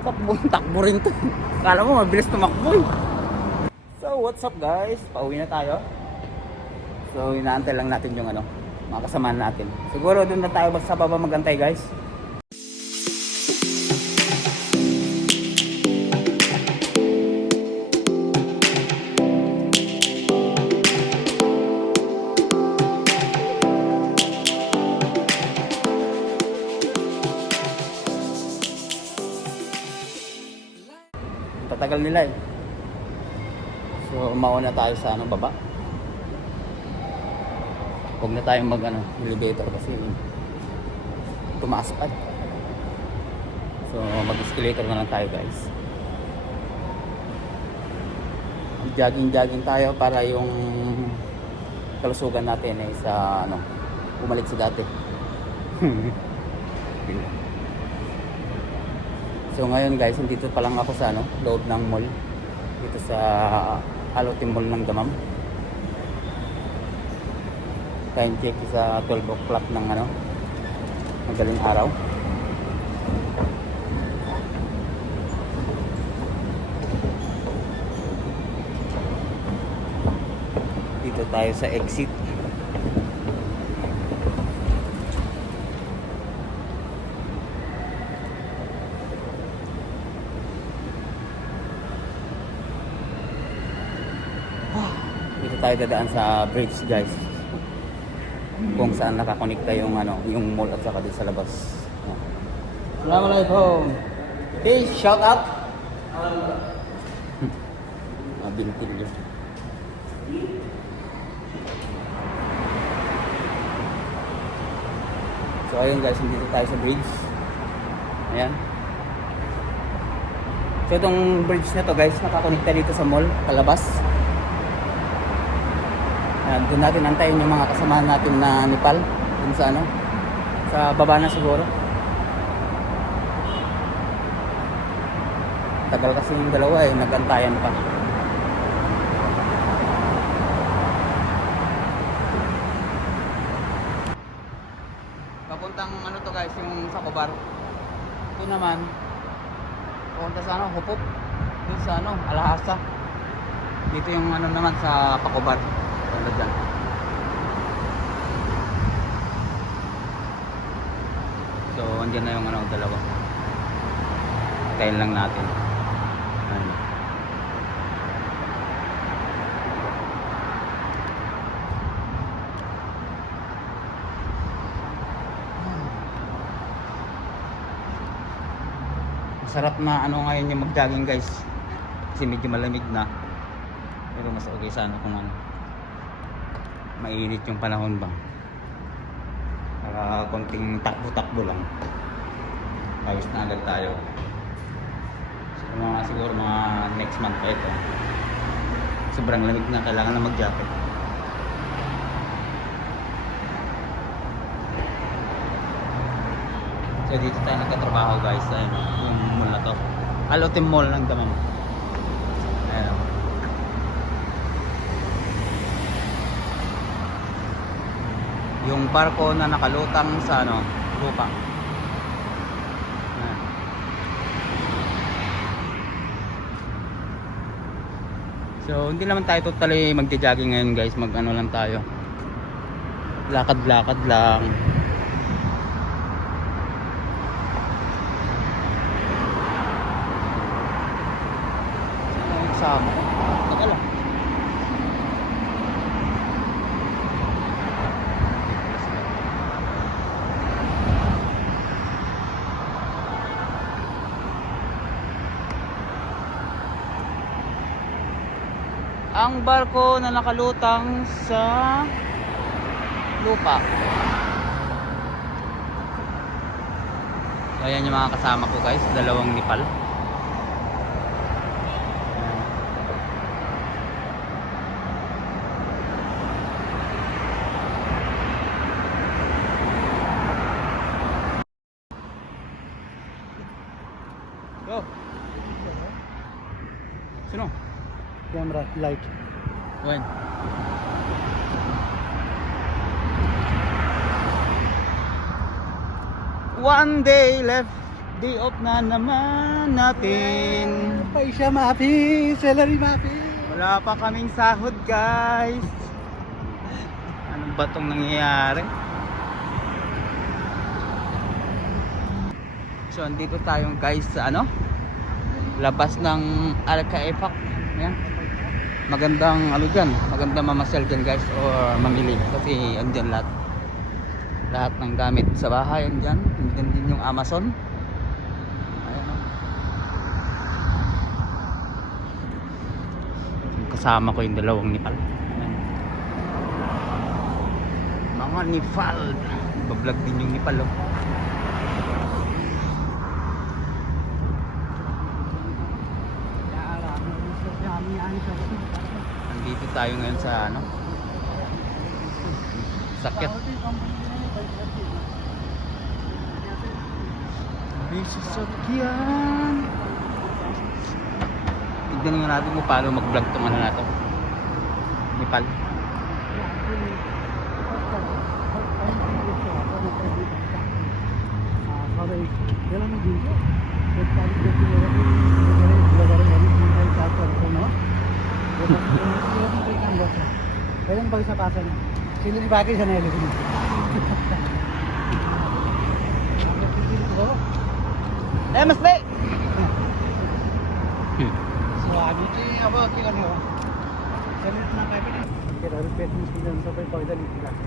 Takbo rin to. Kala mo mabilis tumakbo eh. So what's up guys? Pauwi na tayo. So inaantay lang natin yung mga kasamahan natin. Siguro doon na tayo sa baba magantay guys. Tatagal nila eh. So mauna tayo sa baba. Huwag na tayong elevator kasi tumaas pa. So mag-escalator na lang tayo guys. Jogging tayo para yung kalusugan natin ay bumalik sa dati. So ngayon guys, dito pa lang ako sa loob ng mall. Dito sa Alotim Mall ng Damam. Time check sa 12 o'clock ng madaling araw. Dito tayo sa exit. Dito tayo dadaan sa bridge guys, kung saan nakakonekta yung mall at saka din sa labas. Assalamualaikum. Hey, shout out. Bintin yun. So ayun guys, dito tayo sa bridge. Ayan. So itong bridge na to guys, nakakonekta dito sa mall, kalabas. Doon natin antayin yung mga kasamahan natin na Nepal dun sa sa baba na siguro. Tagal kasi yung dalawa eh, nagantayan pa. Papuntang to guys, yung sa Cobar. Ito naman papunta sa Hupop, dun sa Alahasa. Dito yung naman sa Pacobar. Dyan. So andyan na yung dalawa. Tayo lang natin. Ayun. Masarap na ngayon yung mag-jogging guys. Kasi medyo malamig na. Pero mas okay sana kung mainit yung panahon ba. Para konting takbo-takbo lang. Pawis na agad tayo. So, siguro mga next month pa ito. Sobrang lamig na, kailangan na mag-jacket. So dito tayo nagtatrabaho guys. Ayun, yung mall na to. Alotim Mall ng Damam. Ayun. Yung barko na nakalutang sa lupa. So hindi naman tayo totally magja-jogging ngayon guys, lang tayo. Lakad-lakad lang. Sama. Tagal lang. Ang barko na nakalutang sa lupa. So, ayan yung mga kasama ko guys, dalawang Nepal. Go. Sino? Camera light. When? One day left. Day off na naman natin. Paisa mapi, salary mapi. Wala pa kaming sahod, guys. Ano ba tong nangyayari? So andito tayo guys sa ano? Labas ng Alcaepac. Ayan. Magandang ano dyan, magandang mamasyal dyan guys or mamili kasi andyan lahat ng gamit sa bahay andyan. Andyan din yung Amazon. Ayan, oh. Kasama ko yung dalawang Nepal. Ayan. Mga Nepal. Bablog din yung Nepal, oh. Nandito tayo ngayon sa ano? Sakit. Busy sakyan. Tignan nga natin kung paano mag-vlog tong ano na to. Nepal. Kaya pag sa pasan, sila di bagay sa nelo. Mas be. स्वामी चाहिँ अब के गर्ने हो सेलेक्टमा गए पनि केटाहरू बेच्नु सिजन सबै पैसा निस्किरहेको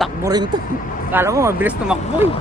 Takbo rin to. Kala mo mabilis tumakbo eh.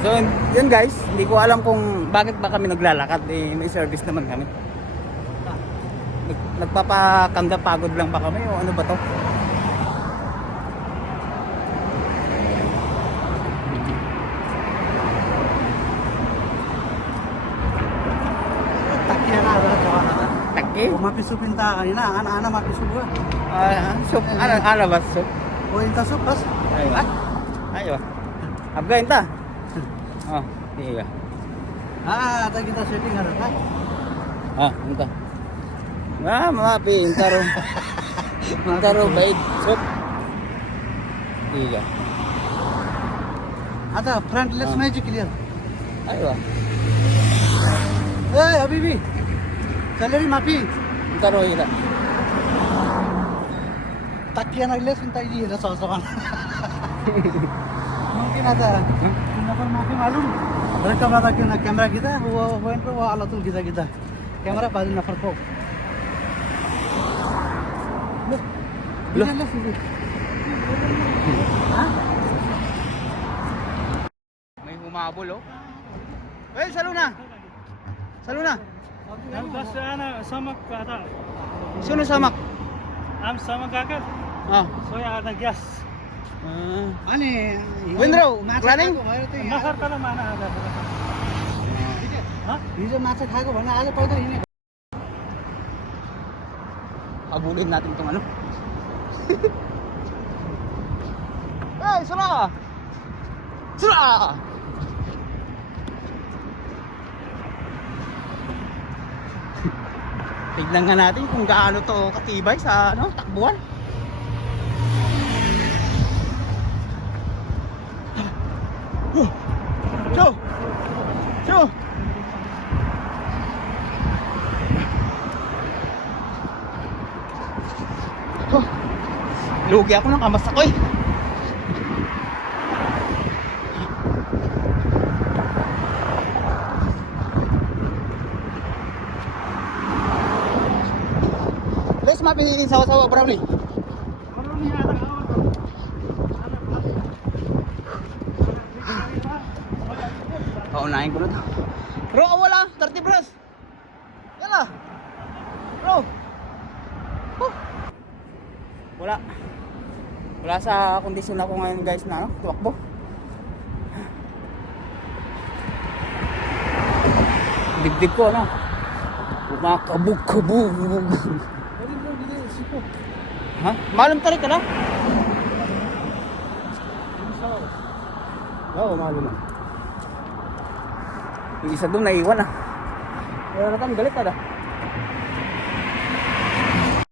So yun guys, hindi ko alam kung bakit ba kami naglalakad, eh, may service naman kami. Nagpapakanda pagod lang ba kami o ano ba to? Taki? mapisu pinta kanina, anak-anak mapisu gua. Soup, ano ba soup? O inta soup pas. Ayo. Ayo. Abgain ta. Oh, iya. Ata kita setting harus kan. Entah. Maapi, intaro. Intaro bait soup. Iya. Ata frontless magic clear. Ayo. Hey Habibi. Salary mapi. Intaro ila. Takian less inta ini ada sosokan. Mungkin ada. Kenapa mafi malum? Mereka mengatakan kamera kita, वो इनको वो आला तुल kita. Kamera balik nafar ko. Loh. May humabol oh. Eh, saluna. Saluna. बस आना समक आता Sino samak? हम समक आकर सोया आधा ग्यास अनि Windrow, running? नखर तर माना आधा हिजो माछा खाएको भन्दा आज पैदल हिँडे Abulin natin tong ano. Hey, sura! Sura! Tignan nga natin kung gaano to katibay sa ano, takbuhan. Cho! Cho! Lugi ako ng kamas ako eh. Let's mapinin sawa-sawa brownie. Paunahin ko na to. Bro, wala. 30 bros. Yala. Bro. Wala. Wala sa kondisyon ako ngayon guys na ano, tuwakbo. Dibdib ko ano. Mga kabog-kabog. Pwede bro, gila, sipo. Ha? Malam tarik ka na? Oo, mahalo na. Yung isa doon naiwan ah. Kaya natin galit ka na.